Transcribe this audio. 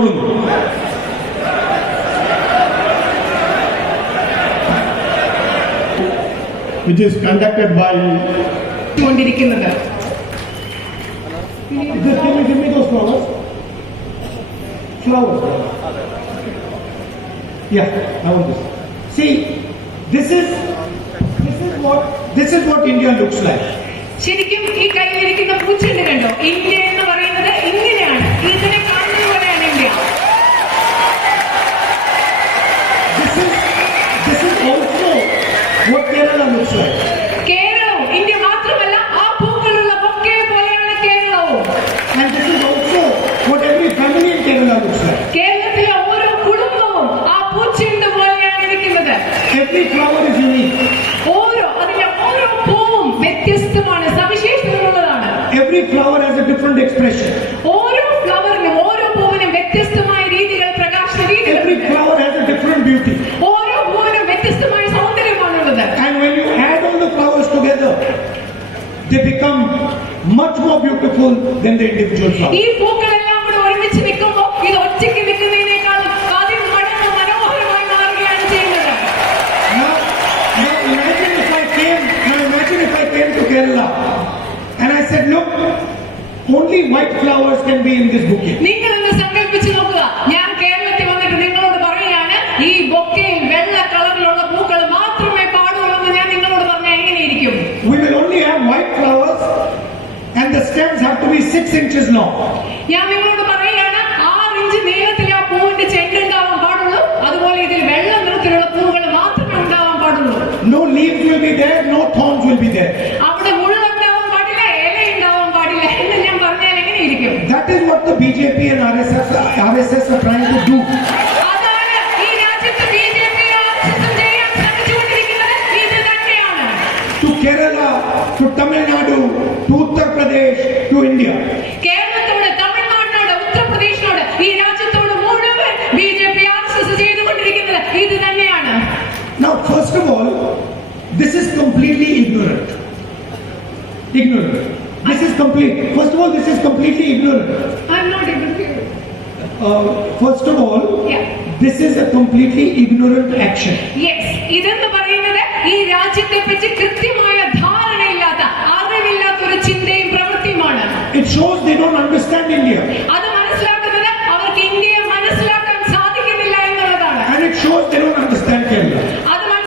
പറഞ്ഞുകൊള്ളുന്നു. Which is conducted by കൊണ്ടിരിക്കുന്നത്. Give me those flowers. Flowers. Yeah, I want this. See, this is what India looks like. ശരിക്കും ഈ കയ്യിലിരിക്കുന്ന പൂച്ചെണ്ട് കണ്ടോ? India എന്ന് പറയുന്നത് ഇങ്ങനെയാണ്. ഇതിനെ കാണുന്ന പോലെയാണ് India. This is also what Kerala looks like. കേരളവും ഇന്ത്യ മാത്രമല്ല, ആ പൂക്കളുള്ള ബൊക്കെ പോലെയാണ് കേരളവും. And this is also what every family in Kerala looks like. കേരളത്തിലെ ഓരോ കുടുംബവും ആ പൂച്ചെണ്ട് പോലെയാണ് ഇരിക്കുന്നത്. Every flower is unique. അതിന്റെ ഓരോ പൂവും വ്യത്യസ്തമാണ്, സവിശേഷതകളുള്ളതാണ്. Every flower has a different expression. ഓരോ ഫ്ലവറിനും ഓരോ പൂവിനും വ്യത്യസ്തമായ രീതികൾ, പ്രകാശ രീതികൾ. Every flower has a different beauty. ഓരോ പൂവിനും വ്യത്യസ്തമായ സൗന്ദര്യമാണുള്ളത്. And when you add all the flowers together, they become much more beautiful than the individual flowers. ഈ പൂക്കളെല്ലാം കൂടെ ഒരുമിച്ച് നിൽക്കുമ്പോൾ ഇത് ഒറ്റയ്ക്ക് നിൽക്കുന്നതിനേക്കാൾ അതിമടങ്ങ് മനോഹരമായി മാറുകയാണ് ചെയ്യുന്നത്. Now imagine if I came to Kerala and I said, look, only white flowers can be in this bouquet. നിങ്ങൾ ഒന്ന് സങ്കല്പിച്ച് നോക്കുക, ഞാൻ കേരളത്തിൽ വന്നിട്ട് നിങ്ങളോട് പറയുകയാണ് ഈ ബൊക്കയിൽ വെള്ള കളറിലുള്ള പൂക്കൾ മാത്രമേ പാടുള്ളൂ എന്ന് ഞാൻ നിങ്ങളോട് പറഞ്ഞാൽ എങ്ങനെയിരിക്കും? We will only have white flowers and the stems have to be 6 inches long. ഞാൻ നിങ്ങളോട് പറയുകയാണ് 6 ഇഞ്ച് നീളത്തിൽ ആ പൂവിന്റെ ചെണ്ട് ഉണ്ടാവാൻ പാടുള്ളൂ. അതുപോലെ ഇതിൽ വെള്ള നിറത്തിലുള്ള പൂവുകൾ മാത്രമേ ഉണ്ടാവാൻ പാടുള്ളൂ. No leaves will be there, no thorns will be there. അവിടെ മുള്ളുണ്ടാവാൻ പാടില്ല, ഇല ഉണ്ടാവാൻ പാടില്ല എന്ന് ഞാൻ പറഞ്ഞാൽ എങ്ങനെയിരിക്കും? That is what the BJP and RSS are trying to do. അതാണ് ഈ രാജ്യത്ത് ബിജെപി ചെയ്യാൻ ശ്രമിച്ചുകൊണ്ടിരിക്കുന്നത്. ഇത് തന്നെയാണ്. To Kerala, to Tamil Nadu, to Uttar Pradesh, to India. കേരളത്തോട്, തമിഴ്നാടിനോട്, ഉത്തർപ്രദേശിനോട്, ഈ രാജ്യത്തോട് മുഴുവൻ ബിജെപി ആർഎസ്എസ് ചെയ്തുകൊണ്ടിരിക്കുന്നത് ഇത് തന്നെയാണ്. Now, first of all, this is completely ignorant. This is complete. First of all, this is completely ignorant. I'm not able to. First of all, Yeah. this is a completely ignorant action. Yes, ഇതെന്ന് പറയുന്നത് ഈ രാജ്യത്തെ പറ്റി കൃത്യമായ ധാരണയില്ലാത്ത, അറിവില്ലാത്ത ഒരു ചിന്തയും പ്രവൃത്തിയുമാണ്. It shows they don't understand India. അത്